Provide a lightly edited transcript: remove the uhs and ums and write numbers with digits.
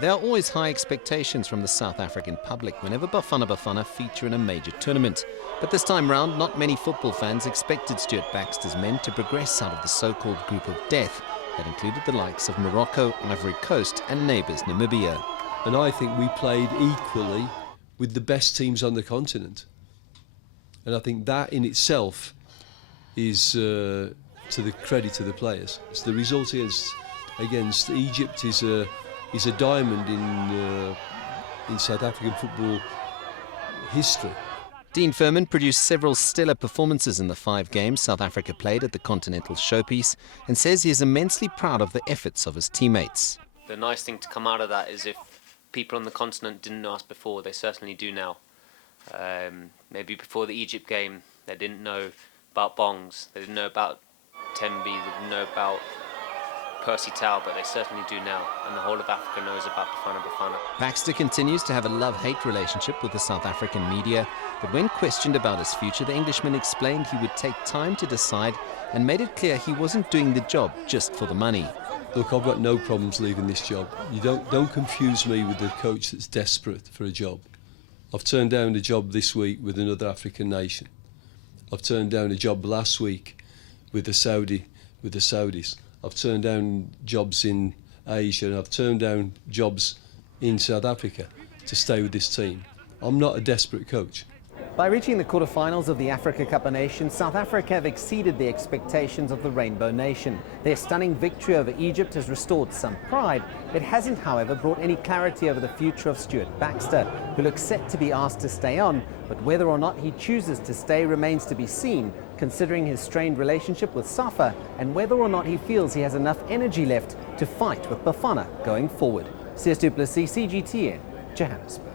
There are always high expectations from the South African public whenever Bafana Bafana feature in a major tournament. But this time round, not many football fans expected Stuart Baxter's men to progress out of the so-called group of death that included the likes of Morocco, Ivory Coast and neighbours Namibia. And I think we played equally with the best teams on the continent. And I think that in itself is to the credit of the players. So the result against Egypt is a diamond in South African football history. Dean Furman produced several stellar performances in the 5 games South Africa played at the Continental Showpiece and says he is immensely proud of the efforts of his teammates. The nice thing to come out of that is if people on the continent didn't know us before, they certainly do now. Maybe before the Egypt game, they didn't know about Bongs, they didn't know about Tembi, they didn't know about Percy Tau, but they certainly do now, and the whole of Africa knows about Bafana Bafana. Baxter continues to have a love-hate relationship with the South African media, but when questioned about his future, the Englishman explained he would take time to decide and made it clear he wasn't doing the job just for the money. Look, I've got no problems leaving this job. You don't confuse me with the coach that's desperate for a job. I've turned down a job this week with another African nation. I've turned down a job last week with the Saudis. I've turned down jobs in Asia and I've turned down jobs in South Africa to stay with this team. I'm not a desperate coach. By reaching the quarterfinals of the Africa Cup of Nations, South Africa have exceeded the expectations of the Rainbow Nation. Their stunning victory over Egypt has restored some pride. It hasn't, however, brought any clarity over the future of Stuart Baxter, who looks set to be asked to stay on, but whether or not he chooses to stay remains to be seen, considering his strained relationship with Safa and whether or not he feels he has enough energy left to fight with Bafana going forward. Stuart Baxter, CGTN, Johannesburg.